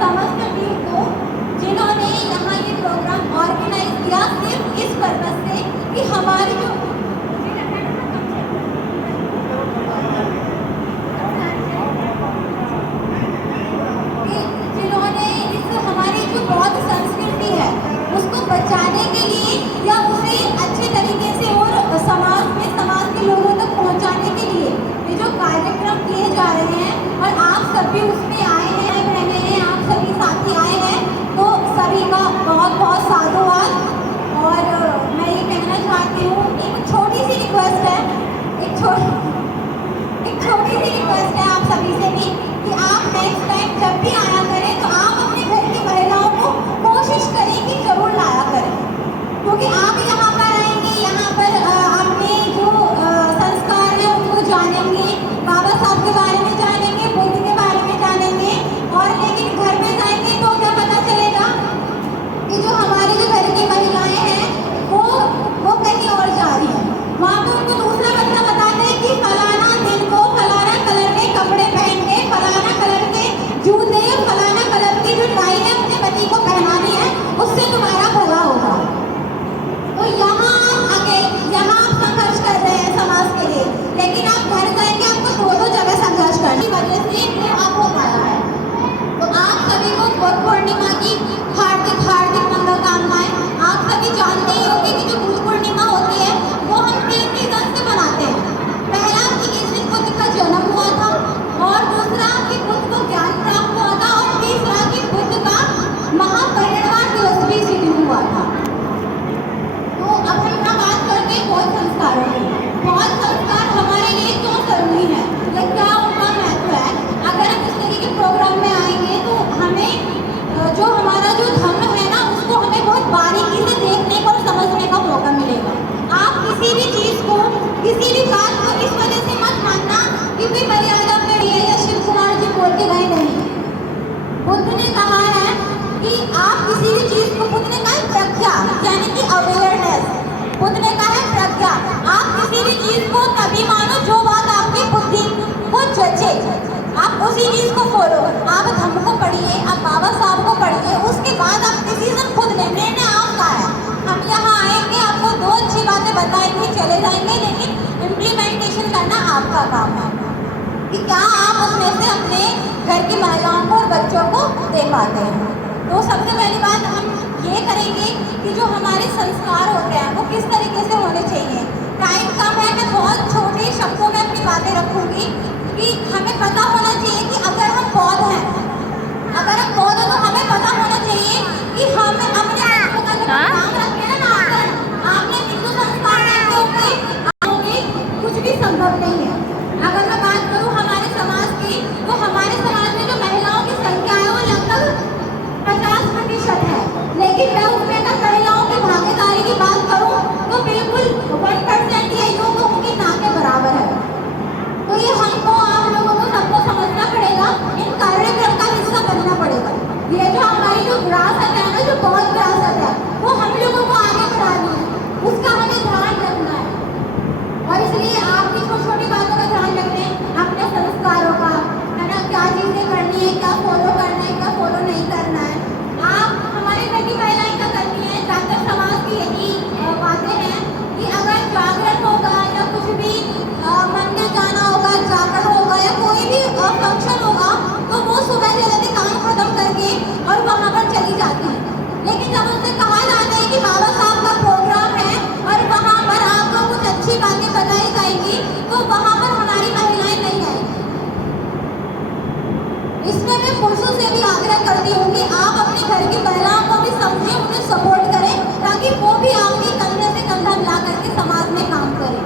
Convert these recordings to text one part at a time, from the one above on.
समस्त टीम को जिन्होंने यहाँ ये प्रोग्राम ऑर्गेनाइज किया सिर्फ इस पर्पज से कि हमारी जो जिन्होंने इस हमारी जो बौद्ध संस्कृति है उसको बचाने के लिए या उसे अच्छे तरीके से और समाज के लोगों तक पहुंचाने के लिए ये जो कार्यक्रम किए जा रहे हैं और आप सभी उसमें आए हैं, बहने हैं, आप सभी साथी आए हैं, तो सभी का बहुत बहुत साधुवाद। और मैं ये कहना चाहती हूँ, एक छोटी सी रिक्वेस्ट है, एक छोटी सी रिक्वेस्ट है आप सभी से भी कि आप नेक्स्ट टाइम जब भी आया करें तो आप अपने घर की महिलाओं को कोशिश करें कि जरूर लाया करें, क्योंकि आप यहाँ पर आएंगे, यहाँ पर अपने जो संस्कार है उनको जानेंगे, बाबा साहब के बारे में जानेंगे, बुद्ध के बारे में जानेंगे। और लेकिन घर में जाएंगे तो क्या पता चलेगा कि जो हमारी जो घर की महिलाएं हैं वो कहीं और जा रही हैं। वहाँ पे उनको दूसरा बच्चा बताते हैं कि फलाना दिन को फलाना कलर के कपड़े पहन के, फलाना कलर के जूते, फलाना कलर की जो टाई है अपने पति को पहनानी है, उससे तुम्हारा भला होगा। तो यहाँ आप संघर्ष कर रहे हैं समाज के लिए, लेकिन आप घर जाएंगे आपको दो जगह संघर्ष करने की वजह से आप हो पाया है। तो आप सभी को बुद्ध पूर्णिमा की हार्दिक मंगलकामनाएं। आप सभी जानते ही होंगे कि जो बुद्ध पूर्णिमा होती है वो हम 3 रीजन से मनाते हैं। पहला कि इस दिन बुद्ध का जन्म हुआ था, और दूसरा कि बुद्ध को ज्ञान प्राप्त हुआ था, और तीसरा कि बुद्ध का महापरिनिर्वाण दिवस भी इसी दिन हुआ था। तो अब हम यहाँ बात करते हैं बौद्ध संस्कारों की। बौद्ध संस्कार हमारे लिए क्यों जरूरी है या क्या उनका महत्व है? अगर हम इस तरीके के प्रोग्राम में आएंगे तो हमें जो हमारा जो धर्म है ना उसको हमें बहुत बारीकी से देखने को और समझने का मौका मिलेगा। आप किसी भी चीज़ को, किसी भी बात को इस वजह से मत मानना कि कोई मर्यादा में है या शिव कुमार जी बोल के गए नहीं। बुद्ध ने कहा है कि आप किसी भी चीज़ को, बुद्ध ने कहा है प्रज्ञा यानी कि अवेयरनेस। बुद्ध ने कहा है प्रज्ञा, आप किसी भी चीज़ को तभी मानो जो बात आपकी बुद्धि को जचे, आप उसी चीज़ को फॉलो। आप धर्म को पढ़िए, आप बाबा साहब को पढ़िए, उसके बाद आप डिसीजन खुद लें, निर्णय आपका है। हम यहाँ आएंगे, आपको 2 अच्छी बातें बताएंगे, चले जाएंगे, लेकिन इम्प्लीमेंटेशन करना आपका काम है कि क्या आप उसमें से अपने घर की महिलाओं को और बच्चों को दे पाते हैं। तो सबसे पहली बात हम ये करेंगे कि जो हमारे संस्कार होते हैं वो किस तरीके से होने चाहिए। टाइम कम है, मैं बहुत छोटे शब्दों में अपनी बातें रखूँगी कि हमें पता होना चाहिए कि अगर हम बौद्ध हैं तो हमें पता होना चाहिए कि हम अपने का जो नाम रखते हैं ना, आपने हिंदू संस्कार में कुछ भी संभव नहीं है। अगर मैं बात करूँ हमारे समाज की, तो हमारे समाज में जो महिलाओं की संख्या है वो लगभग 50% है, लेकिन मैं उसमें अगर महिलाओं की भागीदारी की बात करूँ तो बिल्कुल 1% या यूँ कहूँ कि ना के बराबर है। तो ये हमको, आप लोगों को सबको समझना पड़ेगा, इन कार्यक्रम का हिस्सा बनना पड़ेगा। ये जो हमारी जो विरासत है ना, जो बौद्ध विरासत है, वो हम लोगों को आगे बढ़ानी है, उसका हमें ध्यान रखना है। और इसलिए आप भी छोटी बातों का ध्यान रखें, अपने संस्कारों का, है ना, क्या चीज़ें करनी है, क्या फॉलो करना है, क्या फॉलो नहीं करना है। आप हमारे घर की महिलाएं क्या करनी है, ज़्यादातर समाज की यही बातें हैं कि अगर जागरण होगा या कुछ भी मंदिर जाना होगा, जागरण होगा या कोई भी फंक्शन होगा, तो वो सुबह जल्दी काम खत्म करके और वहाँ पर चली जाती है। लेकिन जब उनसे कहा जाता है कि बाबा साहब का प्रोग्राम है और वहाँ पर आपको कुछ अच्छी बातें बताई जाएंगी, तो वहाँ पर हमारी महिलाएं नहीं आएंगी। इसमें मैं पुरुषों से भी आग्रह करती हूँ कि आप अपने घर की महिलाओं को भी समझें, उन्हें सपोर्ट करें, ताकि वो भी आपके कंधे से कंधा मिला करके समाज में काम करें।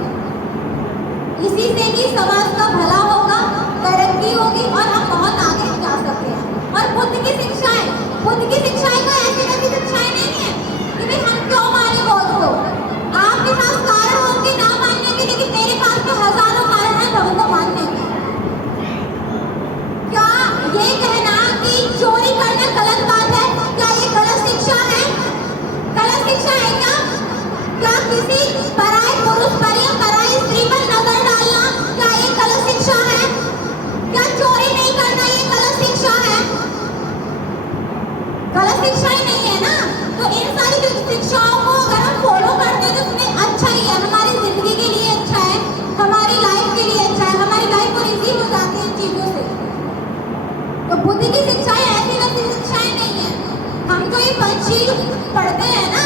इसी से ही समाज का भला होगा, तरक्की होगी और हम बहुत आगे जा सकते हैं। और बुद्ध की शिक्षाएं कोई ऐसी वैसी शिक्षाएं नहीं है कि भाई हम क्यों माने बौद्ध को। आपके पास कारण होंगे ना मानने के, लेकिन मेरे पास तो हजारों कारण है धर्म को मानने के। क्या ये कहना कि चोरी करना गलत बात है, क्या ये गलत शिक्षा है? गलत शिक्षा है क्या किसी पराये पुरुष पर या पराई स्त्री पर नजर डालना, क्या ये गलत शिक्षा है? क्या चोरी नहीं करना ये गलत शिक्षा है? की शिक्षाएं ऐसी वैसी शिक्षाएं नहीं है। हम जो ये पंचशील पढ़ते हैं ना,